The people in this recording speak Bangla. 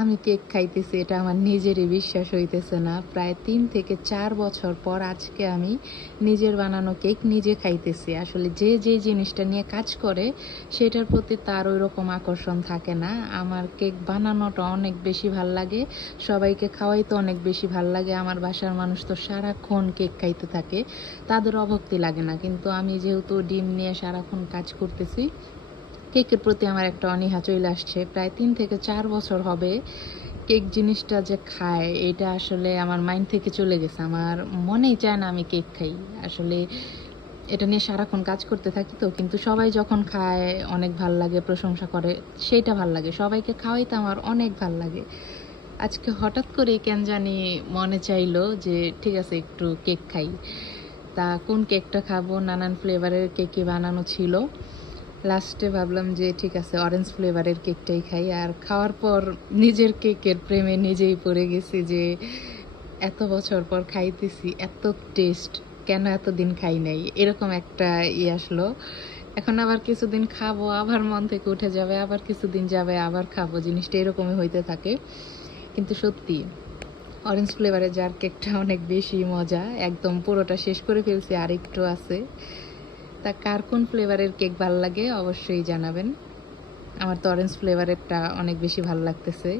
আমি কেক খাইতেছি এটা আমার নিজেরই বিশ্বাস হইতেছে না। প্রায় ৩ থেকে ৪ বছর পর আজকে আমি নিজের বানানো কেক নিজে খাইতেছি। আসলে যে জিনিসটা নিয়ে কাজ করে সেটার প্রতি তার ওইরকম আকর্ষণ থাকে না। আমার কেক বানানোটা অনেক বেশি ভাল লাগে, সবাইকে খাওয়াইতে অনেক বেশি ভাল লাগে। আমার বাসার মানুষ তো সারাক্ষণ কেক খাইতে থাকে, তাদের অভক্তি লাগে না। কিন্তু আমি যেহেতু ডিম নিয়ে সারাক্ষণ কাজ করতেছি, কেকের প্রতি আমার একটা অনীহা চলে আসছে। প্রায় ৩ থেকে ৪ বছর হবে কেক জিনিসটা যে খায় এটা আসলে আমার মাইন্ড থেকে চলে গেছে। আমার মনেই চায় না আমি কেক খাই। আসলে এটা নিয়ে সারাক্ষণ কাজ করতে থাকি তো, কিন্তু সবাই যখন খায় অনেক ভাল লাগে, প্রশংসা করে, সেইটা ভাল লাগে। সবাইকে খাওয়াইতে আমার অনেক ভাল লাগে। আজকে হঠাৎ করেই কেন জানি মনে চাইলো যে ঠিক আছে একটু কেক খাই। তা কোন কেকটা খাবো, নানান ফ্লেভারের কেকই বানানো ছিল। লাস্টে ভাবলাম যে ঠিক আছে অরেঞ্জ ফ্লেভারের কেকটাই খাই। আর খাওয়ার পর নিজের কেকের প্রেমে নিজেই পড়ে গেছি যে এত বছর পর খাইতেছি, এত টেস্ট, কেন এতদিন খাই নাই, এরকম একটা আসলো। এখন আবার কিছুদিন খাবো, আবার মন থেকে উঠে যাবে, আবার কিছুদিন যাবে আবার খাবো, জিনিসটা এরকমই হইতে থাকে। কিন্তু সত্যি অরেঞ্জ ফ্লেভারের জার কেকটা অনেক বেশি মজা, একদম পুরোটা শেষ করে ফেলছি, আর একটু আছে। তা কার কোন ফ্লেভারের কেক ভাল লাগে অবশ্যই জানাবেন। আমার তো অরেঞ্জ ফ্লেভারেরটা অনেক বেশি ভালো লাগতেছে।